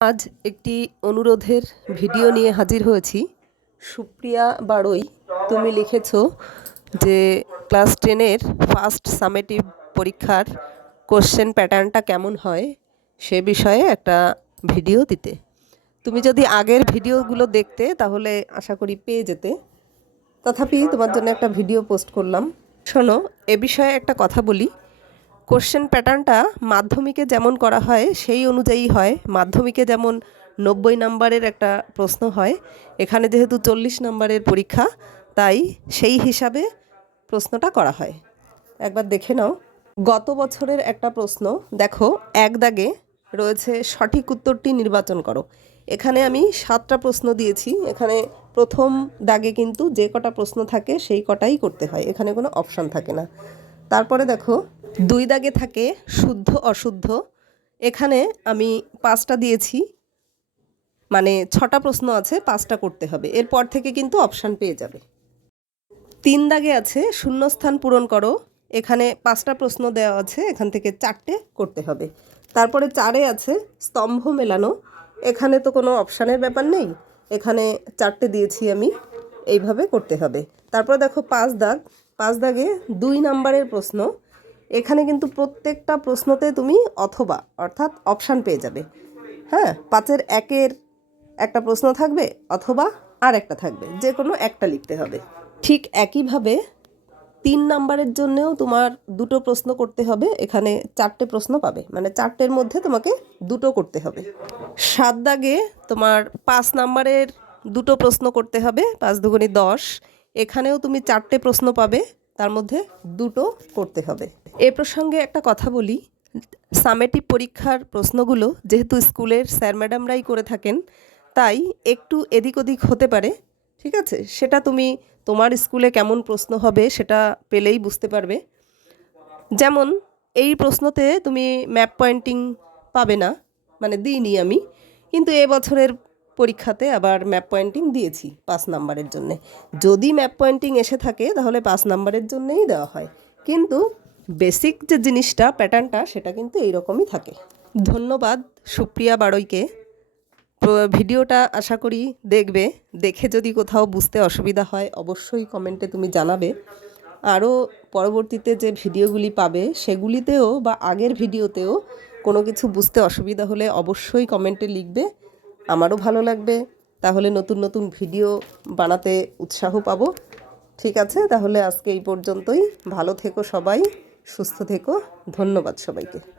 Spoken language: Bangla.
আজ একটি অনুরোধের ভিডিও নিয়ে হাজির হয়েছি। সুপ্রিয়া বাড়ই তুমি লিখেছ যে ক্লাস টেনের ফার্স্ট সামেটিভ পরীক্ষার কোশ্চেন প্যাটার্নটা কেমন হয় সে বিষয়ে একটা ভিডিও দিতে। তুমি যদি আগের ভিডিওগুলো দেখতে, তাহলে আশা করি পেয়ে যেতে। তথাপি তোমার জন্য একটা ভিডিও পোস্ট করলাম। শোনো, এ বিষয়ে একটা কথা বলি। কোশ্চেন প্যাটার্নটা মাধ্যমিকে যেমন করা হয়, সেই অনুযায়ী হয়। মাধ্যমিকে যেমন নব্বই নাম্বারের একটা প্রশ্ন হয়, এখানে যেহেতু চল্লিশ নাম্বারের পরীক্ষা, তাই সেই হিসাবে প্রশ্নটা করা হয়। একবার দেখে নাও। গত বছরের একটা প্রশ্ন, দেখো, এক দাগে রয়েছে সঠিক উত্তরটি নির্বাচন করো। এখানে আমি সাতটা প্রশ্ন দিয়েছি, এখানে প্রথম দাগে কিন্তু যে কটা প্রশ্ন থাকে, সেই কটাই করতে হয়। এখানে কোনো অপশান থাকে না। তারপরে দেখো, দুই দাগে থাকে শুদ্ধ, অশুদ্ধ। এখানে আমি পাঁচটা দিয়েছি। মানে ছটা প্রশ্ন আছে, পাঁচটা করতে হবে। এরপর থেকে কিন্তু অপশান পেয়ে যাবে। তিন দাগে আছে, শূন্যস্থান পূরণ করো। এখানে পাঁচটা প্রশ্ন দেওয়া আছে, এখান থেকে চারটে করতে হবে। তারপরে চারে আছে, স্তম্ভ মেলানো। এখানে তো কোনো অপশানের ব্যাপার নেই। এখানে চারটে দিয়েছি আমি, এইভাবে করতে হবে। তারপর দেখো পাঁচ দাগ। পাঁচ দাগে দুই নাম্বারের প্রশ্ন, এখানে কিন্তু প্রত্যেকটা প্রশ্নতে তুমি অথবা, অর্থাৎ অপশান পেয়ে যাবে। হ্যাঁ পাঁচের একের একটা প্রশ্ন থাকবে অথবা আর একটা থাকবে যে কোনো একটা লিখতে হবে। ঠিক একইভাবে তিন নাম্বারের জন্যেও তোমার দুটো প্রশ্ন করতে হবে, এখানে চারটে প্রশ্ন পাবে। মানে চারটের মধ্যে তোমাকে দুটো করতে হবে। সাত দাগে তোমার পাঁচ নাম্বারের দুটো প্রশ্ন করতে হবে, পাঁচ দুগুণি দশ। এখানেও তুমি চারটে প্রশ্ন পাবে, তার মধ্যে দুটো করতে হবে। এ প্রসঙ্গে একটা কথা বলি সামেটিভ পরীক্ষার প্রশ্নগুলো যেহেতু স্কুলের স্যার ম্যাডামরাই করে থাকেন, তাই একটু এদিক ওদিক হতে পারে, ঠিক আছে? সেটা তুমি তোমার স্কুলে কেমন প্রশ্ন হবে সেটা পেলেই বুঝতে পারবে। যেমন, এই প্রশ্নতে তুমি ম্যাপ পয়েন্টিং পাবে না মানে দিইনি আমি, কিন্তু এ বছরের পরীক্ষাতে আবার ম্যাপ পয়েন্টিং দিয়েছি পাঁচ নাম্বারের জন্যে। যদি ম্যাপ পয়েন্টিং এসে থাকে, তাহলে পাঁচ নাম্বারের জন্যেই দেওয়া হয়। কিন্তু বেসিক যে জিনিসটা প্যাটার্নটা সেটা কিন্তু এইরকমই থাকে। ধন্যবাদ সুপ্রিয়া বাড়ইকে ভিডিওটা আশা করি দেখবে। দেখে যদি কোথাও বুঝতে অসুবিধা হয়, অবশ্যই কমেন্টে তুমি জানাবে। আরও পরবর্তীতে যে ভিডিওগুলি পাবে, সেগুলিতেও বা আগের ভিডিওতেও কোনো কিছু বুঝতে অসুবিধা হলে অবশ্যই কমেন্টে লিখবে। আমারও ভালো লাগবে। তাহলে নতুন নতুন ভিডিও বানাতে উৎসাহ পাবো। ঠিক আছে, তাহলে আজকে এই পর্যন্তই। ভালো থেকো সবাই, সুস্থ থেকো। ধন্যবাদ সবাইকে।